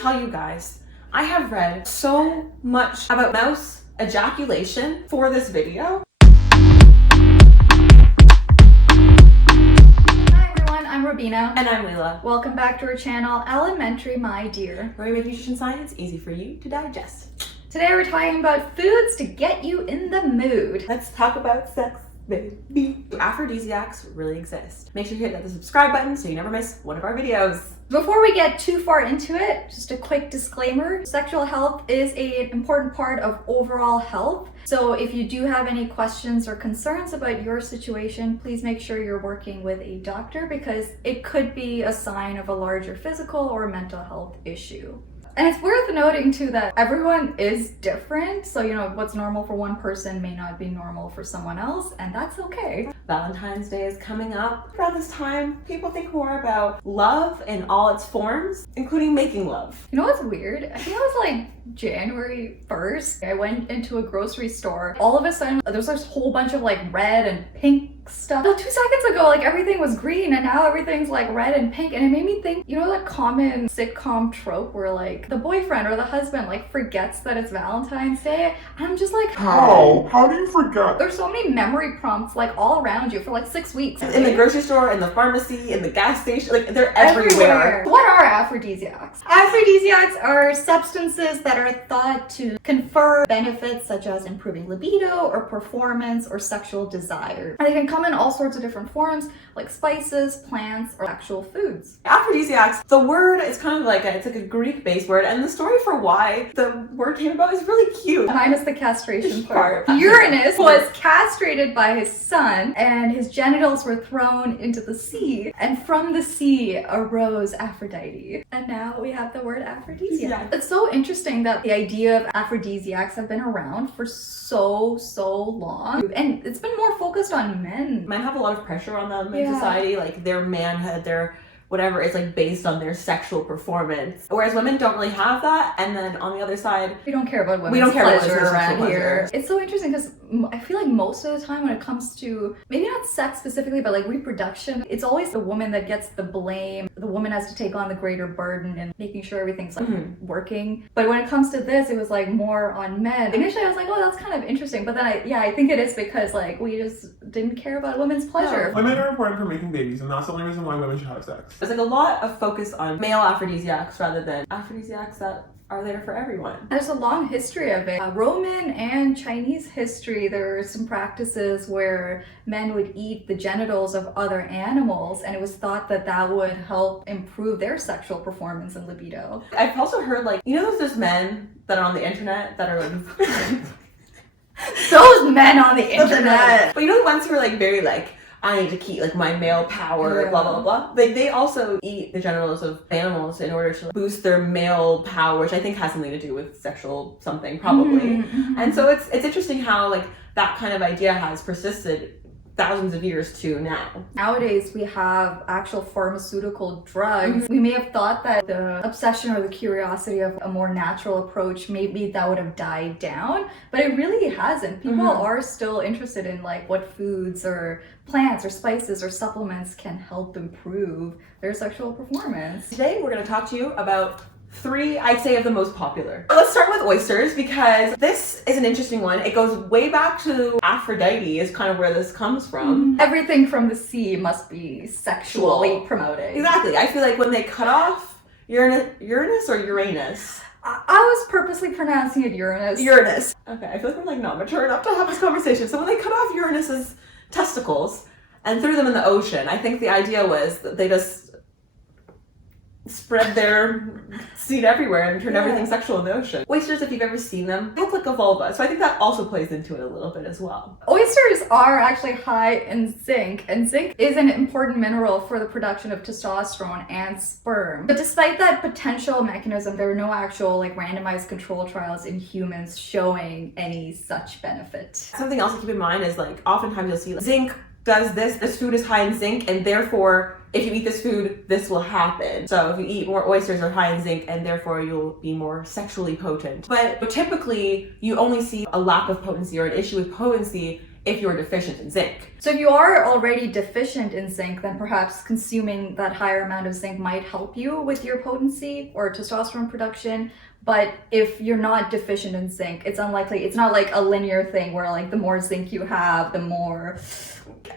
tell you guys, I have read so much about mouse ejaculation for this video. Hi everyone, I'm Robina. And I'm Leila. Welcome back to our channel, Alimentary My Dear, where we make nutrition science easy for you to digest. Today we're talking about foods to get you in the mood. Let's talk about sex, baby. Aphrodisiacs really exist. Make sure you hit the subscribe button so you never miss one of our videos. Before we get too far into it, just a quick disclaimer. Sexual health is an important part of overall health. So if you do have any questions or concerns about your situation, please make sure you're working with a doctor because it could be a sign of a larger physical or mental health issue. And it's worth noting too that everyone is different. So, what's normal for one person may not be normal for someone else, and that's okay. Valentine's Day is coming up. Around this time, people think more about love in all its forms, including making love. You know what's weird? I think it was like January 1st. I went into a grocery store. All of a sudden, there was this whole bunch of like red and pink stuff. 2 seconds ago, everything was green and now everything's like red and pink. And it made me think, that common sitcom trope where the boyfriend or the husband forgets that it's Valentine's Day. And I'm just like, how? How do you forget? There's so many memory prompts all around you for 6 weeks. In the grocery store, in the pharmacy, in the gas station, they're everywhere. What are aphrodisiacs? Aphrodisiacs are substances that are thought to confer benefits such as improving libido or performance or sexual desire. And they can come in all sorts of different forms, like spices, plants, or actual foods. Aphrodisiacs, the word is kind of it's a Greek-based word, and the story for why the word came about is really cute. Minus the castration part. Uranus was castrated by his son, and his genitals were thrown into the sea, and from the sea arose Aphrodite. And now we have the word aphrodisiac. Yeah. It's so interesting that the idea of aphrodisiacs have been around for so long, and it's been more focused on men. Men have a lot of pressure on them in society, their manhood, their whatever is based on their sexual performance, whereas women don't really have that. And then on the other side, we don't care about women's pleasure around here. It's so interesting because I feel like most of the time when it comes to maybe not sex specifically, but reproduction, it's always the woman that gets the blame. The woman has to take on the greater burden and making sure everything's working. But when it comes to this, it was more on men. Initially I was like, oh, that's kind of interesting, but then I think it is because we just didn't care about women's pleasure. Women are important for making babies, and that's the only reason why women should have sex. There's a lot of focus on male aphrodisiacs rather than aphrodisiacs that are there for everyone. There's a long history of it. Roman and Chinese history, there were some practices where men would eat the genitals of other animals, and it was thought that that would help improve their sexual performance and libido. I've also heard those men that are on the internet that are those men on the internet. But the ones who are very I need to keep my male power, blah blah blah. They also eat the genitals of animals in order to boost their male power, which I think has something to do with sexual something probably. And so it's interesting how that kind of idea has persisted thousands of years to now. Nowadays we have actual pharmaceutical drugs. We may have thought that the obsession or the curiosity of a more natural approach, maybe that would have died down, but it really hasn't. People are still interested in what foods or plants or spices or supplements can help improve their sexual performance. Today we're going to talk to you about 3, I'd say, of the most popular. Let's start with oysters because this is an interesting one. It goes way back to Aphrodite is kind of where this comes from. Everything from the sea must be sexually promoted. Exactly. I feel when they cut off Uranus or Uranus? I was purposely pronouncing it Uranus. Uranus. Okay, I feel we're not mature enough to have this conversation. So when they cut off Uranus's testicles and threw them in the ocean, I think the idea was that they just spread their seed everywhere and turned everything sexual in the ocean. Oysters, if you've ever seen them, they look like a vulva, so I think that also plays into it a little bit as well. Oysters are actually high in zinc, and zinc is an important mineral for the production of testosterone and sperm. But despite that potential mechanism, there were no actual randomized control trials in humans showing any such benefit. Something else to keep in mind is oftentimes you'll see zinc does this food is high in zinc, and therefore if you eat this food, this will happen. So if you eat more oysters are high in zinc, and therefore you'll be more sexually potent. But typically you only see a lack of potency or an issue with potency if you're deficient in zinc. So if you are already deficient in zinc, then perhaps consuming that higher amount of zinc might help you with your potency or testosterone production. But if you're not deficient in zinc, it's unlikely. It's not like a linear thing where like the more zinc you have, the more.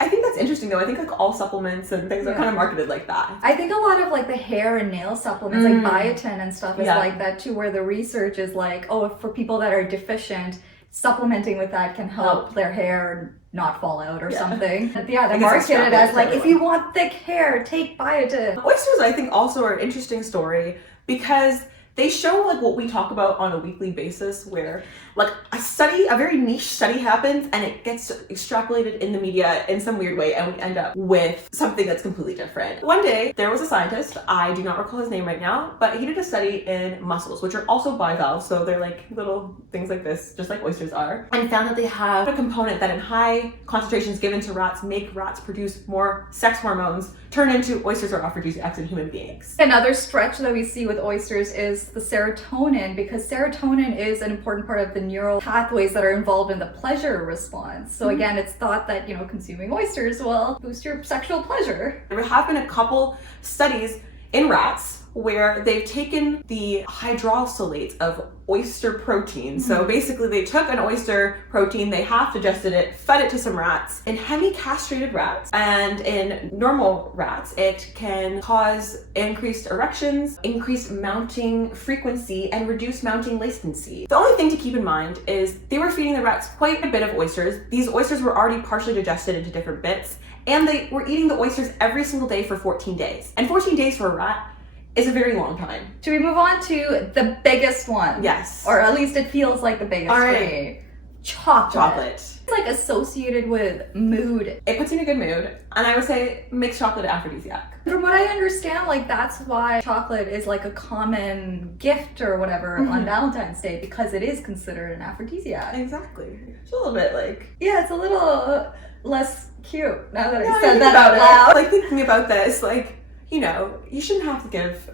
I think that's interesting though. I think like all supplements and things are kind of marketed like that. I think a lot of like the hair and nail supplements, like biotin and stuff, is like that too, where the research is like, oh, for people that are deficient, supplementing with that can help their hair not fall out or something. They market it as like, if you want thick hair, take biotin. Oysters, I think, also are an interesting story because they show like what we talk about on a weekly basis, where like a very niche study happens and it gets extrapolated in the media in some weird way, and we end up with something that's completely different. One day there was a scientist, I do not recall his name right now, but he did a study in mussels, which are also bivalves, so they're like little things like this, just like oysters are, and found that they have a component that in high concentrations given to rats make rats produce more sex hormones, turn into oysters or aphrodisiacs in human beings. Another stretch that we see with oysters is the serotonin, because serotonin is an important part of the neural pathways that are involved in the pleasure response. So again, it's thought that, you know, consuming oysters will boost your sexual pleasure. There have been a couple studies in rats where they've taken the hydrolysate of oyster protein. So basically they took an oyster protein, they half digested it, fed it to some rats. In hemi-castrated rats and in normal rats, it can cause increased erections, increased mounting frequency, and reduced mounting latency. The only thing to keep in mind is they were feeding the rats quite a bit of oysters. These oysters were already partially digested into different bits, and they were eating the oysters every single day for 14 days. And 14 days for a rat is a very long time. Should we move on to the biggest one? Yes. Or at least it feels like the biggest All for right. me. Chocolate. It's like associated with mood. It puts you in a good mood, and I would say makes chocolate an aphrodisiac. From what I understand, like that's why chocolate is like a common gift or whatever on Valentine's Day, because it is considered an aphrodisiac. Exactly. It's a little bit like... Yeah, it's a little less cute now that I Yeah, said think that about out it. loud. Like thinking about this, like, you know, you shouldn't have to give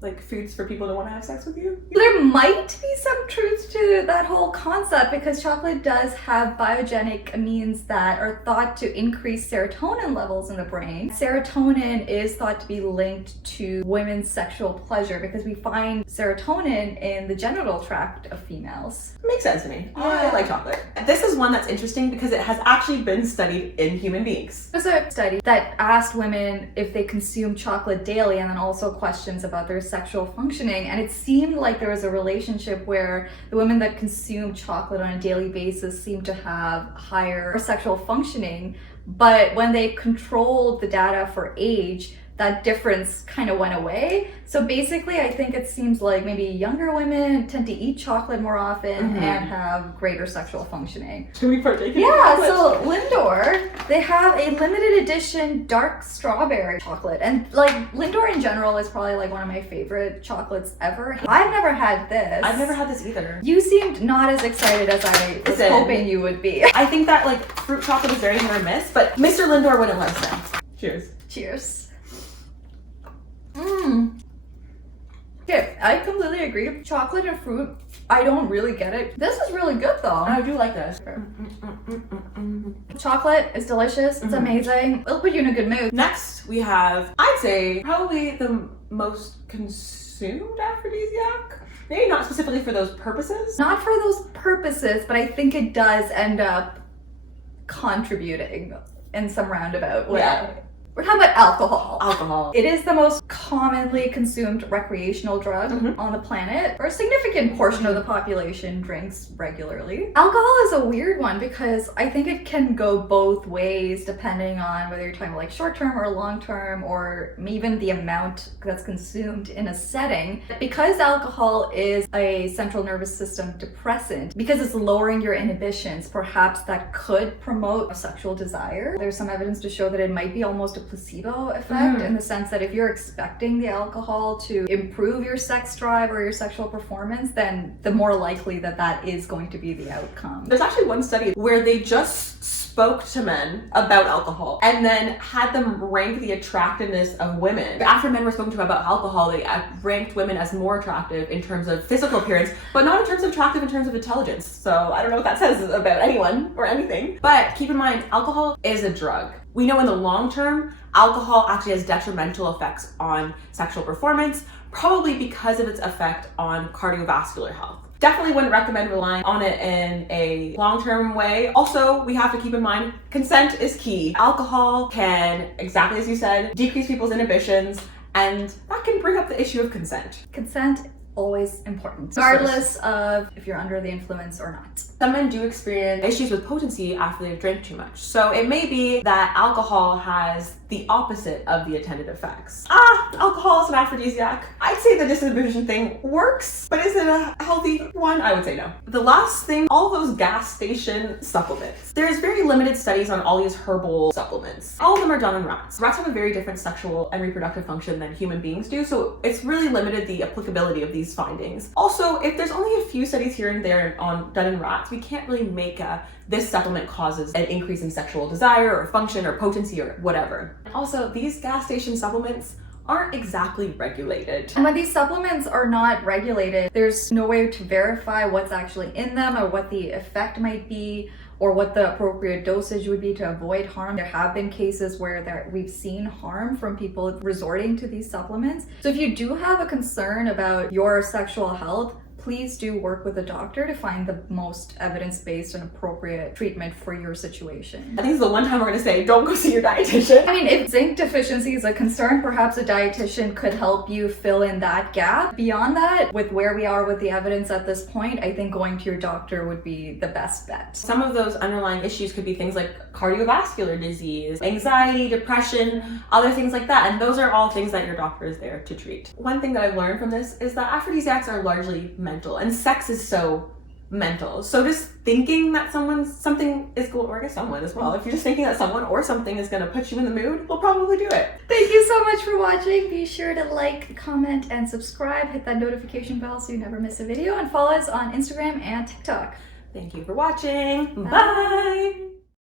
like foods for people to want to have sex with you. There might be some truth to that whole concept, because chocolate does have biogenic amines that are thought to increase serotonin levels in the brain. Serotonin is thought to be linked to women's sexual pleasure because we find serotonin in the genital tract of females. Makes sense to me. Yeah. I like chocolate. This is one that's interesting because it has actually been studied in human beings. There's a study that asked women if they consume chocolate daily, and then also questions about their sexual functioning, and it seemed like there was a relationship where the women that consumed chocolate on a daily basis seemed to have higher sexual functioning, but when they controlled the data for age, that difference kind of went away. So basically, I think it seems like maybe younger women tend to eat chocolate more often and have greater sexual functioning. Should we partake in Yeah, chocolate? so Lindor, they have a limited edition dark strawberry chocolate. And like Lindor in general is probably like one of my favorite chocolates ever. I've never had this. I've never had this either. You seemed not as excited as I was Listen. hoping you would be. I think that like fruit chocolate is very hit or miss, but Mr. Lindor wouldn't let us down. Cheers. Cheers. Okay, I completely agree. Chocolate and fruit, I don't really get it. This is really good though. I do like this. Chocolate is delicious. It's amazing. It'll put you in a good mood. Next, we have, I'd say, probably the most consumed aphrodisiac. Maybe not specifically for those purposes. Not for those purposes, but I think it does end up contributing in some roundabout way. Yeah. We're talking about alcohol. Alcohol. It is the most commonly consumed recreational drug on the planet, or a significant portion of the population drinks regularly. Alcohol is a weird one because I think it can go both ways depending on whether you're talking like short-term or long-term, or even the amount that's consumed in a setting. Because alcohol is a central nervous system depressant, because it's lowering your inhibitions, perhaps that could promote a sexual desire. There's some evidence to show that it might be almost a placebo effect in the sense that if you're expecting the alcohol to improve your sex drive or your sexual performance, then the more likely that that is going to be the outcome. There's actually one study where they just spoke to men about alcohol and then had them rank the attractiveness of women. After men were spoken to about alcohol, they ranked women as more attractive in terms of physical appearance, but not in terms of attractive in terms of intelligence. So I don't know what that says about anyone or anything. But keep in mind, alcohol is a drug. We know in the long term, alcohol actually has detrimental effects on sexual performance, probably because of its effect on cardiovascular health. Definitely wouldn't recommend relying on it in a long-term way. Also, we have to keep in mind, consent is key. Alcohol can, exactly as you said, decrease people's inhibitions, and that can bring up the issue of consent. Consent, always important, regardless of if you're under the influence or not. Some men do experience issues with potency after they've drank too much. So it may be that alcohol has the opposite of the intended effects. Alcohol is an aphrodisiac. I'd say the disinhibition thing works, but is it a healthy one? I would say no. The last thing, all those gas station supplements. There's very limited studies on all these herbal supplements. All of them are done on rats. Rats have a very different sexual and reproductive function than human beings do, so it's really limited the applicability of these findings. Also, if there's only a few studies here and there done in rats, we can't really make this supplement causes an increase in sexual desire or function or potency or whatever. Also, these gas station supplements aren't exactly regulated. And when these supplements are not regulated, there's no way to verify what's actually in them or what the effect might be or what the appropriate dosage would be to avoid harm. There have been cases where we've seen harm from people resorting to these supplements. So if you do have a concern about your sexual health, please do work with a doctor to find the most evidence-based and appropriate treatment for your situation. I think it's the one time we're going to say, don't go see your dietitian. I mean, if zinc deficiency is a concern, perhaps a dietitian could help you fill in that gap. Beyond that, with where we are with the evidence at this point, I think going to your doctor would be the best bet. Some of those underlying issues could be things like cardiovascular disease, anxiety, depression, other things like that. And those are all things that your doctor is there to treat. One thing that I've learned from this is that aphrodisiacs are largely mental, and sex is so mental. So just thinking that something is going, or I guess someone as well, if you're just thinking that someone or something is going to put you in the mood, we'll probably do it. Thank you so much for watching. Be sure to like, comment, and subscribe. Hit that notification bell so you never miss a video, and follow us on Instagram and TikTok. Thank you for watching. Bye.